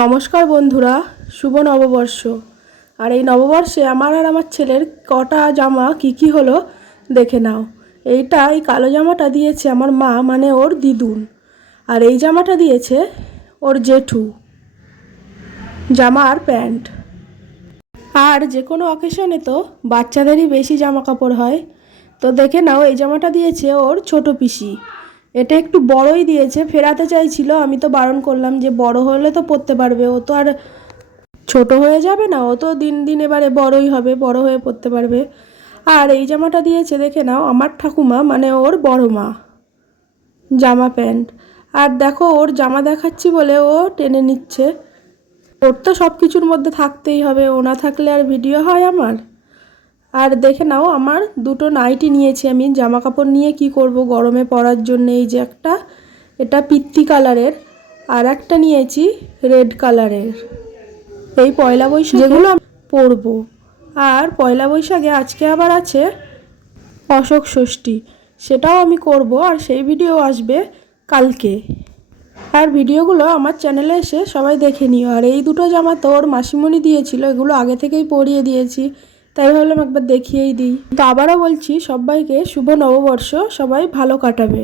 নমস্কার বন্ধুরা, শুভ নববর্ষ। আর এই নববর্ষে আমার আর আমার ছেলের কটা জামা কি কি হলো দেখে নাও। এইটা এই কালো জামাটা দিয়েছে আমার মা মানে ওর দিদুন। আর এই জামাটা দিয়েছে ওর জেঠু। জামা আর প্যান্ট। আর যে কোনো অকেশনে তো বাচ্চাদেরই বেশি জামা কাপড় হয়। তো দেখে নাও, এই জামাটা দিয়েছে ওর ছোট পিসি। এটা একটু বড়ই দিয়েছে, ফেরাতে চাইছিল, আমি তো বারণ করলাম যে বড় হলে তো পরতে পারবে, ও তো আর ছোট হয়ে যাবে না, ও তো দিন দিন এবারে বড়ই হবে, বড় হয়ে পরতে পারবে। আর এই জামাটা দিয়েছে, দেখে নাও, আমার ঠাকুমা মানে ওর বড় মা, জামা প্যান্ট। আর দেখো, ওর জামা দেখাচ্ছি বলে ও টেনে নিচ্ছে। ওর তো সব কিছুর মধ্যে থাকতেই হবে, ও না থাকলে আর ভিডিও হয় আমার? আর দেখে নাও আমার দুটো নাইটি নিয়েছি আমি। জামা কাপড় নিয়ে কি করব গরমে পরার জন্য? এই যে একটা এটা পিত্তি কালারের। আর একটা নিয়েছি রেড কালারের। এই পয়লা বৈশাখ যেগুলো পরবো। আর পয়লা বৈশাখে আজকে আবার আছে অশোক ষষ্ঠী। সেটাও আমি করব আর সেই ভিডিও আসবে কালকে। আর ভিডিওগুলো আমার চ্যানেলে এসে সবাই দেখে নিও। আর এই দুটো জামা তো ওর মাসিমণি দিয়েছিল এগুলো আগে থেকেই পরিয়ে দিয়েছি। তাই ভাবলাম একবার দেখিয়েই দিই। তো আবারও বলছি সবাইকে শুভ নববর্ষ সবাই ভালো কাটাবে।